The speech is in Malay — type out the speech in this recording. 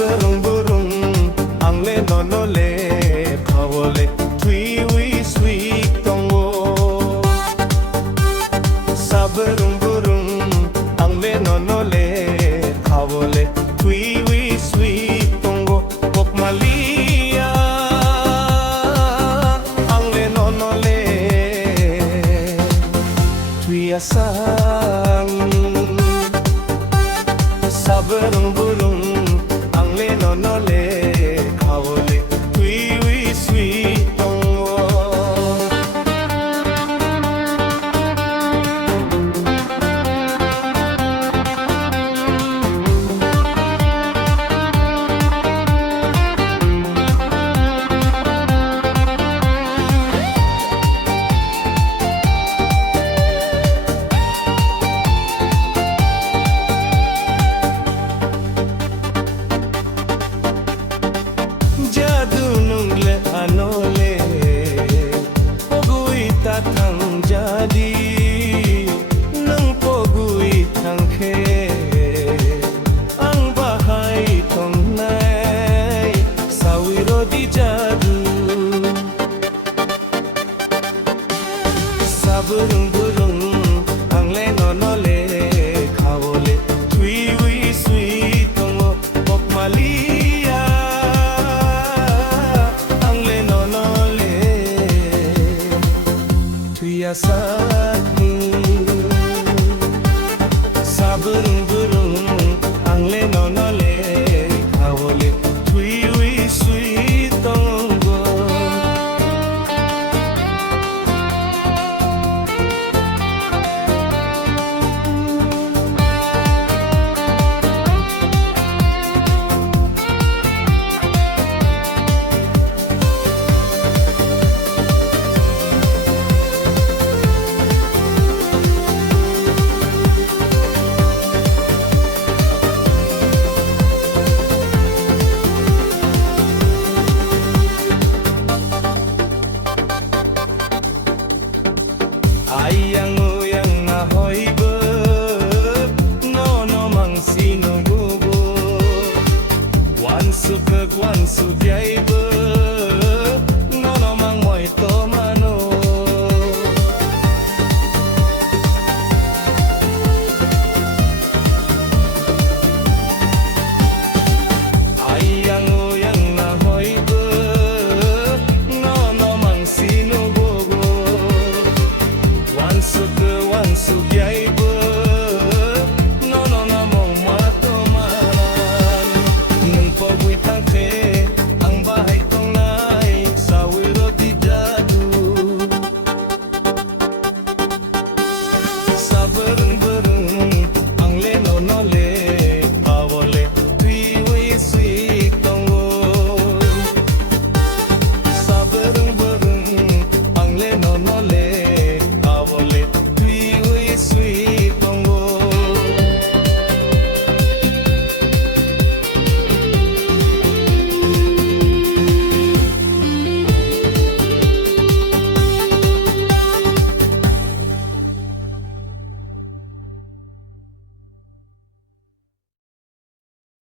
Salbwrwng angle nonole khawole thui wi sui tongo Salbwrwng angle nonole khawole thui wi sui tongo kokmalia angle nonole thui asang Salbwrwng angle nonole khawole thui wi sui tongo Jadu nungle anole pogui ta thang jadi nang pogui thang khe ang bahai tong nai sawiro di jadu Salbwrwng angle nonole khawole thui wi sui tongo kokmalia Sakni Salbwrwng angle nonole khawole thui wi sui tongo Ayang uyang na hoibe no mangsi no gubo wan su biaibe